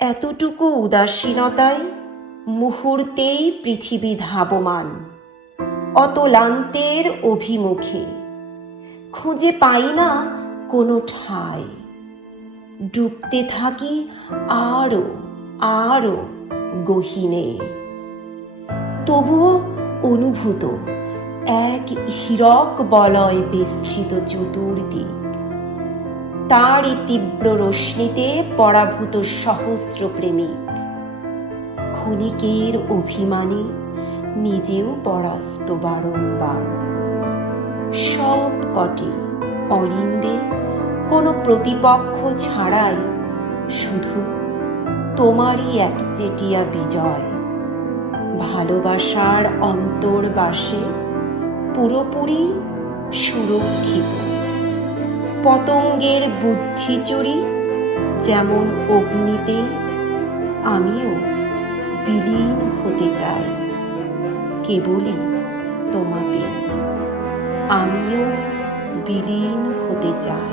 এতটুকু উদাসীনতায় মুহূর্তেই পৃথিবী ধাবমান, অতলান্তের অভিমুখে। খুঁজে পাই না কোনো ঠাঁই, ডুবতে থাকি আরো আরো গহীনে। তবুও অনুভূত এক হীরক বলয় বেষ্টিত চতুর্দিক, তারই তীব্র রশ্মিতে পরাভূত সহস্র প্রেমিক। ক্ষণিকের অভিমানে নিজেও পরাস্ত বারংবার। সব কটি অলিন্দে কোনো প্রতিপক্ষ ছাড়াই শুধু তোমারই একচেটিয়া বিজয়। ভালোবাসার অন্তর্বাসে পুরোপুরি সুরক্ষিত। পতঙ্গের বুদ্ধিচুরি যেমন অগ্নিতে, আমিও বিলীন হতে চাই কেবলই তোমাতে। আমিও বিলীন হতে চাই।